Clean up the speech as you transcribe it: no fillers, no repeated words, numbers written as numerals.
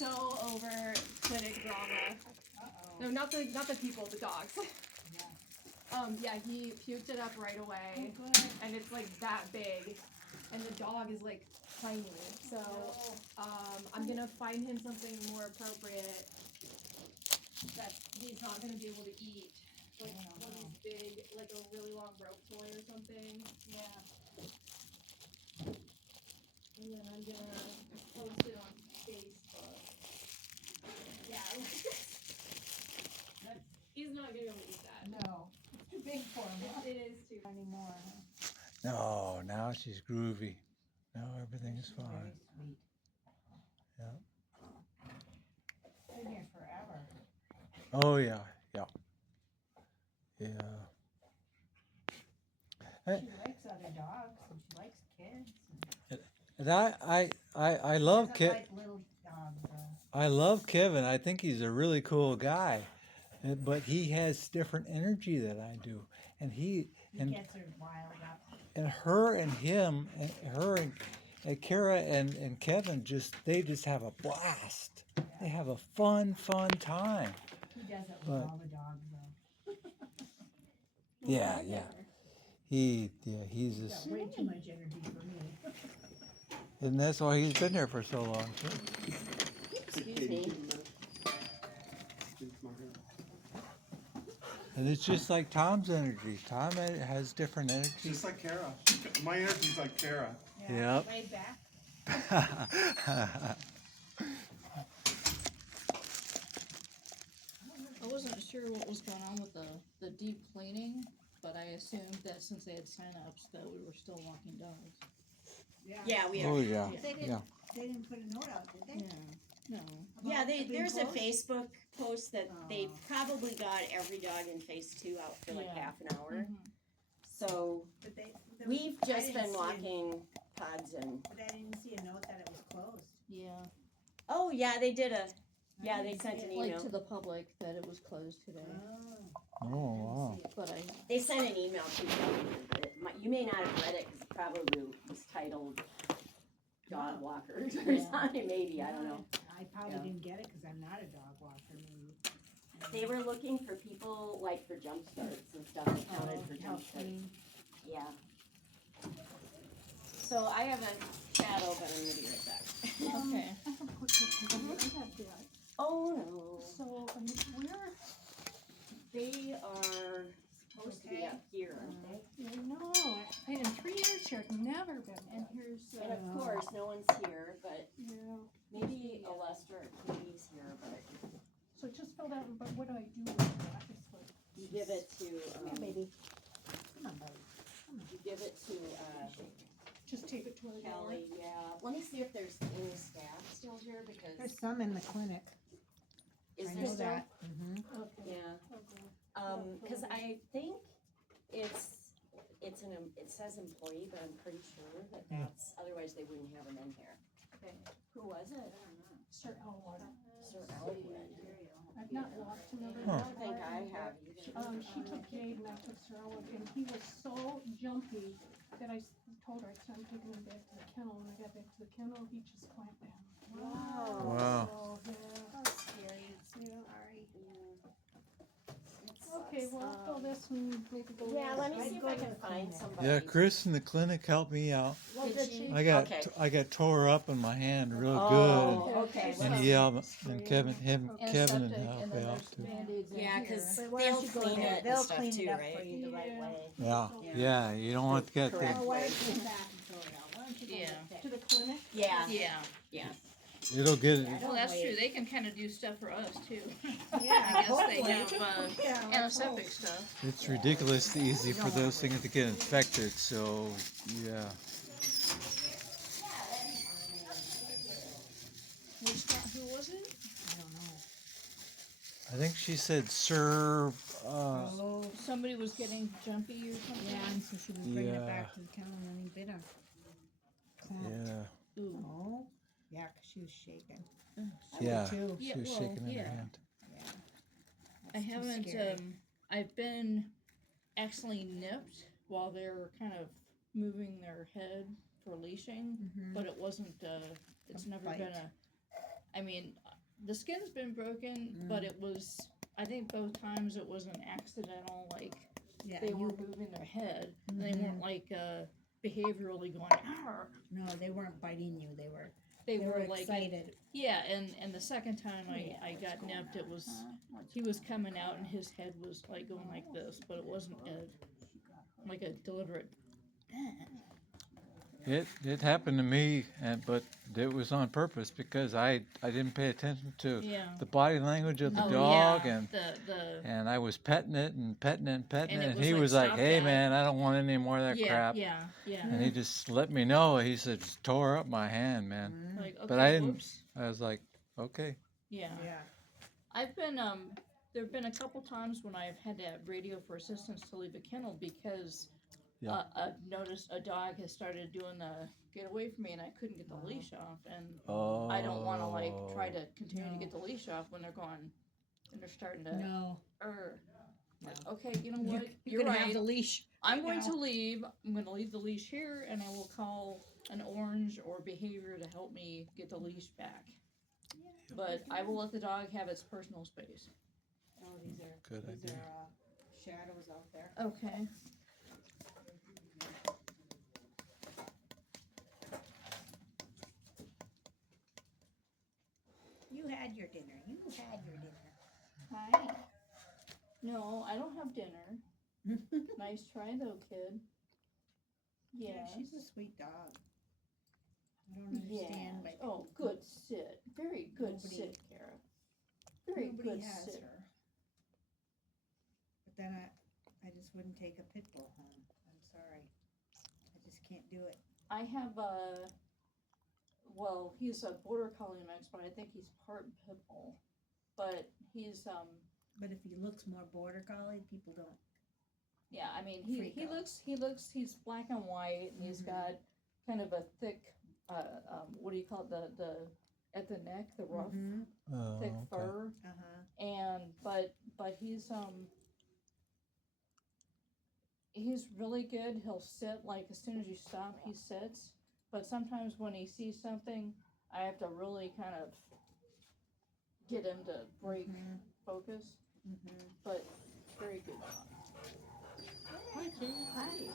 so over clinic drama. No, not the people, the dogs. Yeah, he puked it up right away, and it's like that big, and the dog is like tiny. So, I'm gonna find him something more appropriate that he's not gonna be able to eat, like one of these big, like a really long rope toy or something. Yeah. And then I'm gonna post it on Facebook. Yeah. He's not gonna be able to eat that. No, it's too big for him. It is too. Anymore. No, now she's groovy. Now everything's fine. Very sweet. Yeah. Been here forever. Oh yeah, yeah. Yeah. She likes other dogs and she likes kids. And I love Doesn't Kevin. like little dogs though. I love Kevin. I think he's a really cool guy. But he has different energy than I do. And He gets her wild up. and her and him and her and Kara and Kevin they just have a blast. They have a fun time. He does it with But- all the dogs though. Yeah. He's He's just, got way too much energy for me. and that's why he's been there for so long too. Excuse me. And it's just like Tom's energy. Tom has different energy. Just like Kara. My energy's like Kara. Yep. Laid back. I wasn't sure what was going on with the deep cleaning, but I assumed that since they had sign-ups that we were still walking dogs. Yeah, we Oh are. yeah. They didn't, Yeah. they didn't put a note out, did they? No. Yeah, About it being there's a closed? Facebook post that they Oh. probably got every dog in phase 2 out for like Yeah. half an hour. Mhm. So But we've I just didn't been see walking pods and, But I didn't see a note that it was closed. Yeah. oh yeah, they did a, I yeah, they didn't sent see an it. Like email. to the public that it was closed today. Oh. Oh wow. But I, They sent an email to you. You may not have read it because it probably was titled dog walkers or Yeah. something, maybe, I don't know. I probably Yeah. didn't get it because I'm not a dog walker, maybe. They were looking for people like for jump starts and stuff that counted for jump Help starts. clean. Yeah. So I have a shadow, but I'm gonna be right back. okay. I have a quick question. I have that. Oh no. So, where? They are supposed to be up here, aren't they? No, in 3 years here, I've never been. And here's, And of course, no one's here, but yeah. maybe a Lester or Katie's here, but So I just filled out, but what do I do with that? It's like, you give it to, Come here, baby. Come on, buddy. you give it to, just tape it to her door. Kelly, yeah. Let me see if there's any staff still here There's because, some in the clinic. is I there know still? that. Mm-hmm. Okay. Yeah. Okay. Cause I think it says employee, but I'm pretty sure that that's, otherwise they wouldn't have them in here. Okay. Who was it? Sir Elwood. Sir Elwood. I've not walked him every Huh. I day. don't think I have either. She took Jade and I took Sir Elwood, and he was so jumpy that I told her I said I'm taking him back to the kennel. When I got back to the kennel, he just clamped down. Wow. Wow. So, yeah. That's scary. Yeah. Sorry. Okay, well, I'll fill this and maybe go. Yeah, let me I'd see if go I to can the find clinic. somebody. Yeah, Chris in the clinic helped me out. Well, did she? I Okay. got tore up in my hand real Oh, okay. good. And well, he helped, and Kevin And Kevin septic, helped and me then out there's too. Band-Aids in Yeah, here. 'cause But why they'll don't you go clean there? it and They'll stuff clean too, it up right? for you the right Yeah. way. Yeah, Yeah. yeah. You don't want to get Correct. that. Oh, why don't you come back and fill it out? Why don't you go Yeah. look To at the clinic? Yeah, Yeah. yeah. It'll get it. Well, that's true. They can kind of do stuff for us too. Yeah, I guess they hopefully. have Yeah, let's antiseptic hope. stuff. It's ridiculously easy for those things to get infected. So yeah. Who was it? I don't know. I think she said Sir. Oh, Somebody was getting jumpy or something? yeah, and so she was bringing it Yeah. back to the kennel and then he bit her. Clamp. Yeah, Ooh. Oh, yeah, 'cause she was shaking. yeah. Too. She Yeah, was well, shaking in her yeah. hand. Yeah. I That's too haven't, scary. I've been accidentally nipped while they were kind of moving their head for leashing, Mhm. but it wasn't, it's A never bite. been I mean, the skin's been broken, but it was, I think both times it was an accidental, like, Yeah, they were moving their head, and they weren't like, behaviorally going, "Arr." no, they weren't biting you, they were like, excited. yeah, and the second time I got nipped, it was, he was coming out and his head was like going like this, but it wasn't like a deliberate, It happened to me, but it was on purpose because I didn't pay attention to yeah. the body language of the Oh, dog, yeah, and the and I was petting it and petting it and petting And it, it and was he like, was like, "Stop "Hey that." man, I don't want any more of that yeah, crap." yeah, yeah, And he just let me know. He said, "Just tore up my hand, man." like, okay, But I didn't. whoops. I was like, "Okay." Yeah. Yeah. I've been, there've been a couple times when I've had to radio for assistance to leave a kennel because Yeah. I've noticed a dog has started doing the get away from me and I couldn't get the leash off, and Oh. I don't want to like try to continue to get the leash off when they're going and they're starting to No. like, okay, you know what, You're you're gonna right, have the leash. I'm going now. to leave, I'm going to leave the leash here, and I will call an orange or behavior to help me get the leash back, but I will let the dog have its personal space. Oh, these are, Good these idea. are, shadows out there. Okay. You had your dinner, you had your dinner. Hi. No, I don't have dinner. Nice try though, kid. Yeah, Yes. she's a sweet dog. I don't understand, Yes. but Oh, good sit. Very good Nobody- sit, Kara. Very nobody good has sit. her. But then I just wouldn't take a pit bull home. I'm sorry. I just can't do it. I have well, he's a border collie mix, but I think he's part pit bull. But he's But if he looks more border collie, people don't. yeah, I mean he Freak out. he's black and white, and he's Mhm. got kind of a thick what do you call it, the at the neck, the rough Mhm. Oh, thick okay. fur. Uh-huh. And but he's really good. He'll sit, like as soon as you stop he sits, but sometimes when he sees something I have to really kind of get him to break Mhm. focus, Mhm. but very good dog. Hi.